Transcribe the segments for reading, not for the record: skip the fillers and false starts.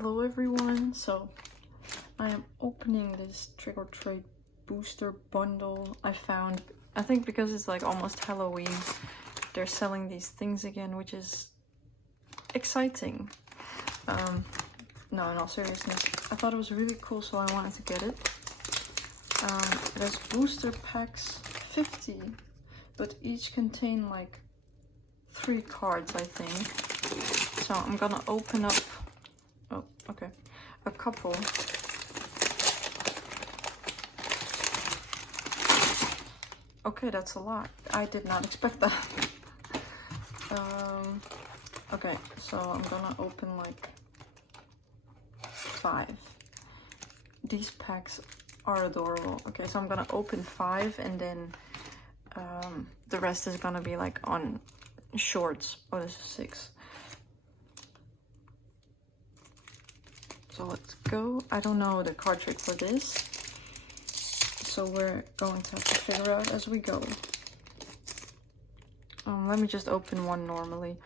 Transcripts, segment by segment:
Hello everyone, so I am opening this Trick or Treat booster bundle I found. I think because it's like almost Halloween, they're selling these things again, which is exciting. No, in all seriousness, I thought it was really cool, so I wanted to get it. It has booster packs 50, but each contain like 3 cards, I think. So I'm gonna open up, oh, okay, a couple. Okay, that's a lot. I did not expect that. Okay, so I'm gonna open like 5. These packs are adorable. Okay, so I'm gonna open 5 and then the rest is gonna be like on shorts. Oh, this is 6. So let's go. I don't know the card trick for this, so we're going to have to figure out as we go. Let me just open one normally.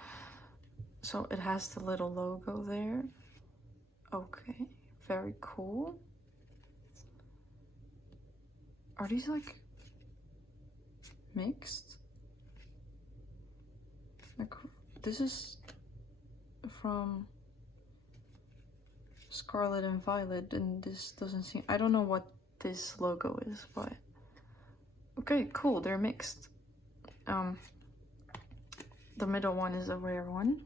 So it has the little logo there. Okay, very cool. Are these like mixed? Like, this is from Scarlet and Violet, and this doesn't seem, I don't know what this logo is, but okay, cool, they're mixed. The middle one is a rare one.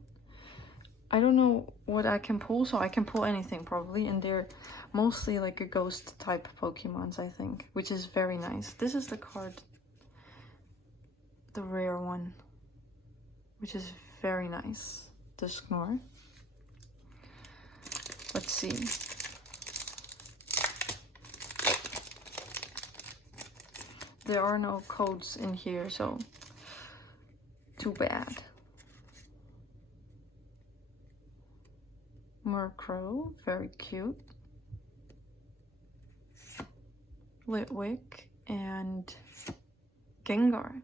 I don't know what I can pull, so I can pull anything probably, and they're mostly like a ghost type Pokemons, I think, which is very nice. This is the card, the rare one, which is very nice. The Snore. Let's see. There are no codes in here, so too bad. Murkrow, very cute. Litwick and Gengar.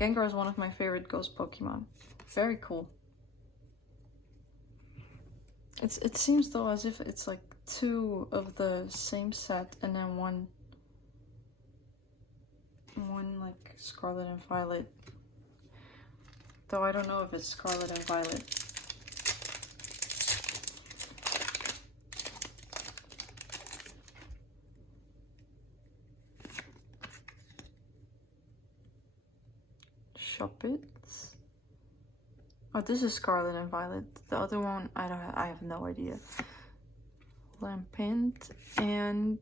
Gengar is one of my favorite ghost Pokemon. Very cool. It seems though as if it's like 2 of the same set and then one like Scarlet and Violet. Though I don't know if it's Scarlet and Violet. Shuppet. Oh, this is Scarlet and Violet. The other one, I have no idea. Lampent and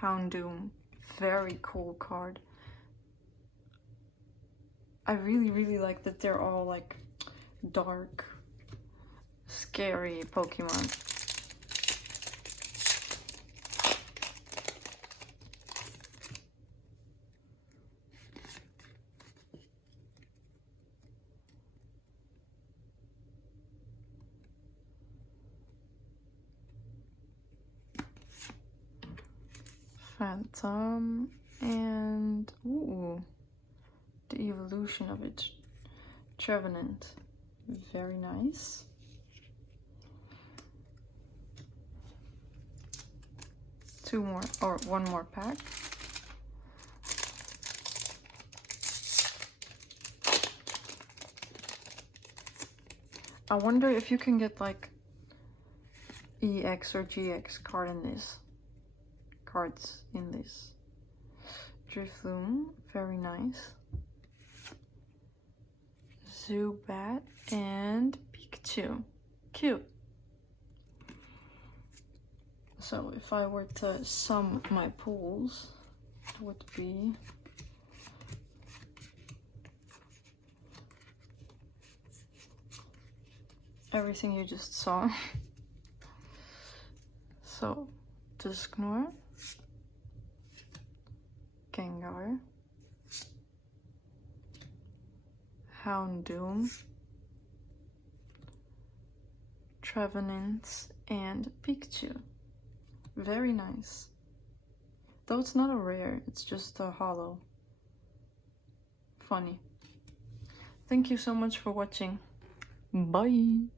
Houndoom. Very cool card. I really like that they're all like dark, scary Pokemon. Phantom and ooh, the evolution of it, Trevenant, very nice. Two more, or one more pack. I wonder if you can get like EX or GX cards in this. Drifloon, very nice. Zubat and Pikachu, cute. So if I were to sum my pulls, it would be everything you just saw. So Dusknoir, Gengar, Houndoom, Trevenant, and Pikachu. Very nice. Though it's not a rare, it's just a holo. Funny. Thank you so much for watching. Bye!